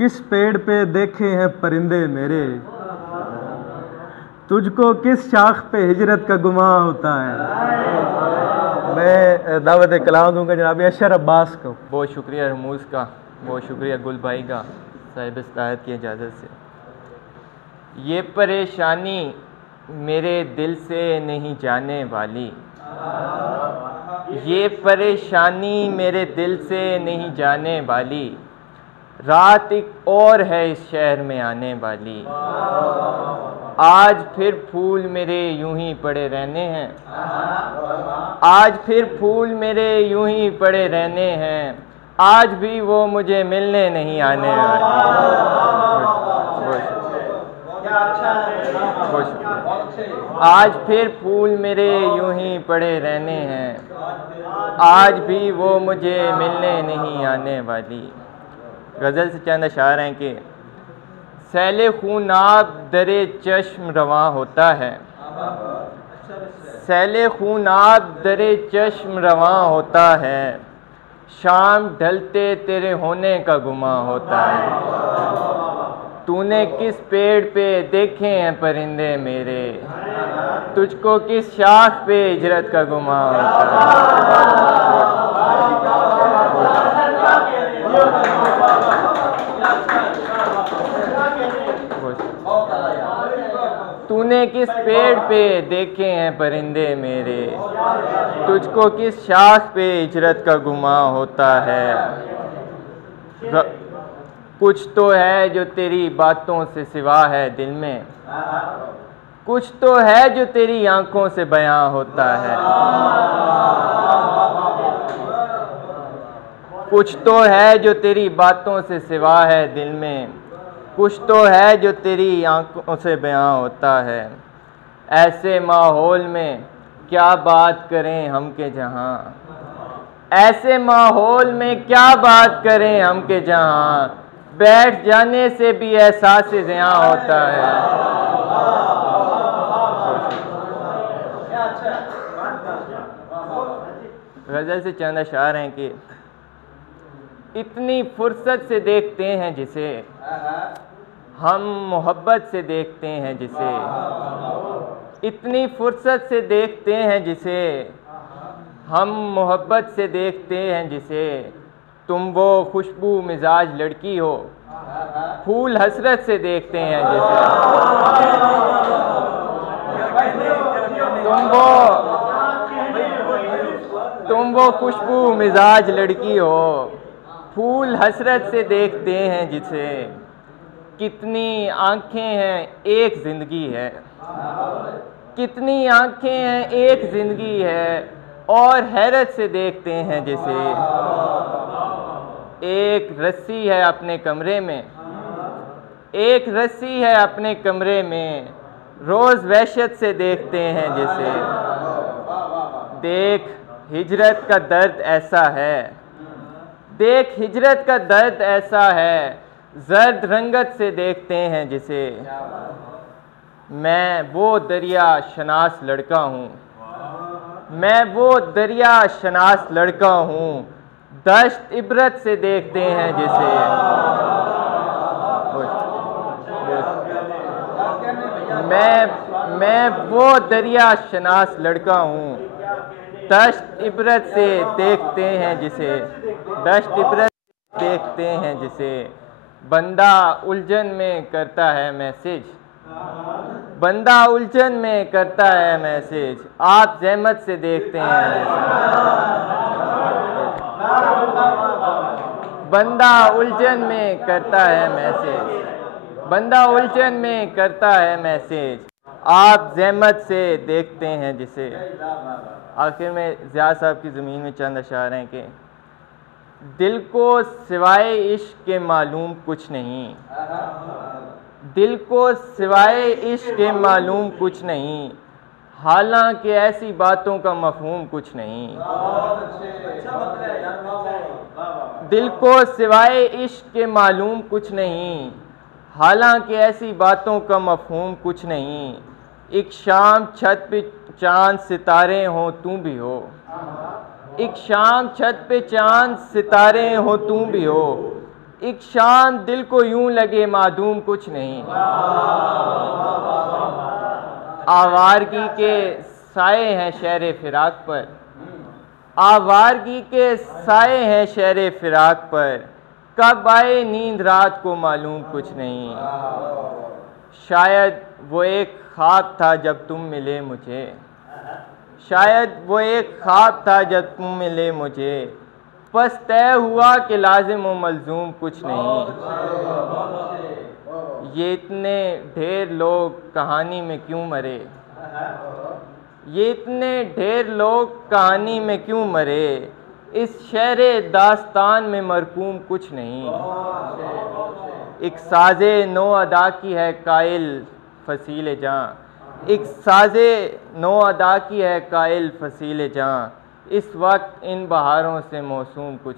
किस पेड़ पे देखे हैं परिंदे मेरे, तुझको किस शाख पे हिजरत का गुमा होता है। मैं दावत कलाम दूंगा जनाब अशर अब्बास को। बहुत शुक्रिया रमूज़ का, बहुत शुक्रिया गुल भाई का साहिब इस्ताहत की इजाज़त से। ये परेशानी मेरे दिल से नहीं जाने वाली, ये परेशानी मेरे दिल से नहीं जाने वाली, रात एक और है इस शहर में आने वाली। आज फिर फूल मेरे यूं ही पड़े रहने हैं, आज फिर फूल मेरे यूं ही पड़े रहने हैं, आज भी वो मुझे मिलने नहीं आने आज फिर फूल मेरे यूं ही पड़े रहने हैं, आज भी वो मुझे मिलने नहीं आने वाली। गज़ल से चंद अशार हैं कि सैले खूनाब दरे चश्म रवां होता है, सैले खूनाब दरे चश्म रवां होता है, शाम ढलते तेरे होने का गुमा होता है। तूने किस पेड़ पे देखे हैं परिंदे मेरे, तुझको किस शाख पे हिजरत का गुमा होता है। तूने किस पेड़ पे देखे हैं परिंदे मेरे, तुझको किस शाख पे हिजरत का गुमा होता है। कुछ तो है जो तेरी बातों से सिवा है दिल में, कुछ तो है जो तेरी आंखों से बयां होता है। कुछ तो है जो तेरी बातों से सिवा है दिल में, कुछ तो है जो तेरी आंखों से बयां होता है। ऐसे माहौल में क्या बात करें हम के जहां, ऐसे माहौल में क्या बात करें हम के जहां, बैठ जाने से भी एहसास ज़ियां होता है। गज़ल से चंद अशार हैं कि इतनी फुर्सत से देखते हैं जिसे हम मोहब्बत से देखते हैं जिसे, इतनी फुर्सत से देखते हैं जिसे हम मोहब्बत से देखते हैं जिसे, तुम वो खुशबू मिजाज लड़की हो फूल हसरत से देखते हैं जिसे, तुम वो खुशबू मिजाज लड़की हो फूल हसरत से देखते हैं जिसे। कितनी आंखें हैं एक ज़िंदगी है, कितनी आंखें हैं एक ज़िंदगी है, और हैरत से देखते हैं जिसे। एक रस्सी है अपने कमरे में, एक रस्सी है अपने कमरे में, रोज़ वहशत से देखते हैं जिसे। देख हिजरत का दर्द ऐसा है, देख हिजरत का दर्द ऐसा है, जर्द रंगत से देखते हैं जिसे। मैं वो दरिया शनास लड़का हूँ, मैं वो दरिया शनास लड़का हूँ, दश्त इबरत से देखते हैं जिसे। मैं वो दरिया शनास लड़का हूँ, दश्त इबरत से देखते हैं जिसे, दश्त इबरत देखते हैं जिसे। बंदा उलझन में करता है मैसेज, बंदा उलझन में करता है मैसेज, आप जहमत से देखते हैं जिसे। बंदा उलझन में करता है मैसेज, बंदा उलझन में करता है मैसेज, आप जहमत से देखते हैं जिसे। आखिर में ज़िया साहब की ज़मीन में चंद अशार हैं कि दिल को सिवाय इश्क के मालूम कुछ नहीं, दिल को सिवाय इश्क के मालूम कुछ नहीं, हालांकि ऐसी बातों का मफहूम कुछ नहीं। दिल को सिवाय इश्क के मालूम कुछ नहीं, हालांकि ऐसी बातों का मफहूम कुछ नहीं। एक शाम छत पे चांद सितारे हो तू भी हो, एक शाम छत पे चांद सितारे हो तू भी हो, एक शाम दिल को यूं लगे मादूम कुछ नहीं। आवारगी के साए हैं शहर फिराक पर, आवारगी के साए हैं शहर फिराक पर, कब आए नींद रात को मालूम कुछ नहीं। शायद वो एक ख्वाब था जब तुम मिले मुझे, शायद वो एक ख्वाब था जब तुम मिले मुझे, बस तय हुआ कि लाजिम व मलजूम कुछ नहीं। ये इतने ढेर लोग कहानी में क्यों मरे, ये इतने ढेर लोग कहानी में क्यों मरे, इस शहरे दास्तान में मरकूम कुछ नहीं। एक साजे नो अदा की है कायल फसील जां, एक साजे नो अदा की है कायल फसील जां, इस वक्त इन बहारों से मौसूम कुछ